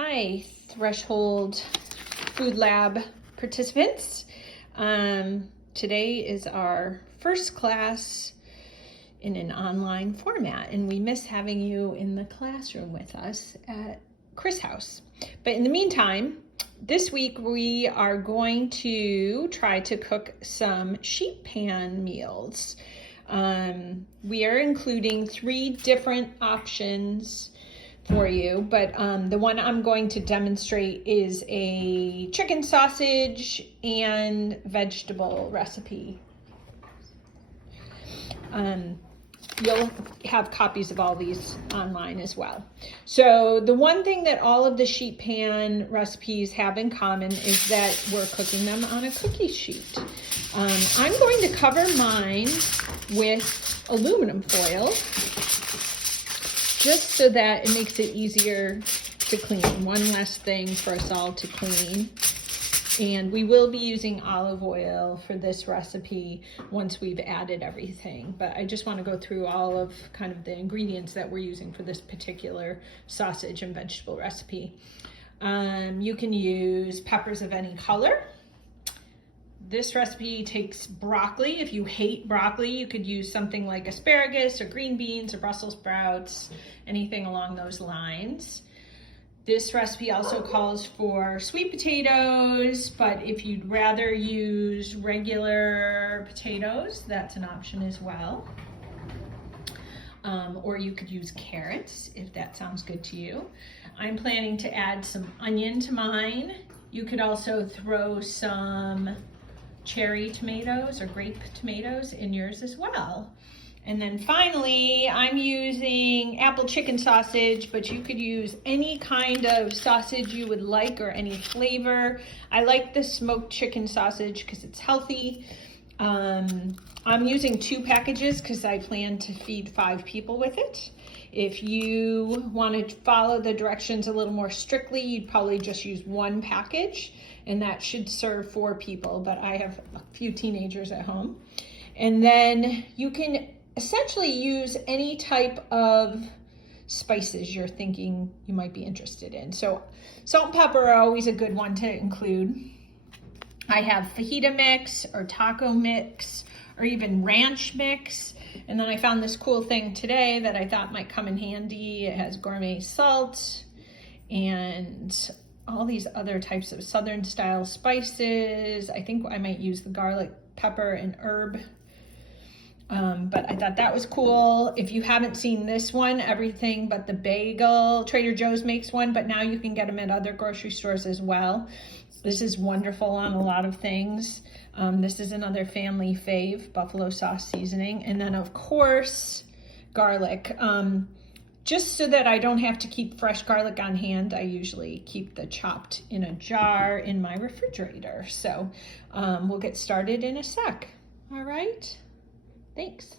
Hi, Threshold Food Lab participants. Today is our first class in an online format, and we miss having you in the classroom with us at Chris' house. But in the meantime, this week we are going to try to cook some sheet pan meals. We are including 3 different options for you, but the one I'm going to demonstrate is a chicken sausage and vegetable recipe. You'll have copies of all these online as well. So the one thing that all of the sheet pan recipes have in common is that we're cooking them on a cookie sheet. I'm going to cover mine with aluminum foil, just so that it makes it easier to clean. One less thing for us all to clean. And we will be using olive oil for this recipe once we've added everything. But I just want to go through all of kind of the ingredients that we're using for this particular sausage and vegetable recipe. You can use peppers of any color. This recipe takes broccoli. If you hate broccoli, you could use something like asparagus or green beans or Brussels sprouts, anything along those lines. This recipe also calls for sweet potatoes, but if you'd rather use regular potatoes, that's an option as well. Or you could use carrots if that sounds good to you. I'm planning to add some onion to mine. You could also throw some cherry tomatoes or grape tomatoes in yours as well. And then finally, I'm using apple chicken sausage, but you could use any kind of sausage you would like or any flavor. I like the smoked chicken sausage because it's healthy. I'm using 2 packages because I plan to feed 5 people with it. If you want to follow the directions a little more strictly, you'd probably just use 1 package, and that should serve 4 people, but I have a few teenagers at home. And then you can essentially use any type of spices you're thinking you might be interested in. So salt and pepper are always a good one to include. I have fajita mix or taco mix or even ranch mix. And then I found this cool thing today that I thought might come in handy. It has gourmet salt and all these other types of southern style spices. I think I might use the garlic, pepper, and herb. But I thought that was cool. If you haven't seen this one, Everything But the Bagel, Trader Joe's makes one, but now you can get them at other grocery stores as well. This is wonderful on a lot of things. This is another family fave, buffalo sauce seasoning. And then of course, garlic. Just so that I don't have to keep fresh garlic on hand, I usually keep the chopped in a jar in my refrigerator. So we'll get started in a sec. All right, thanks.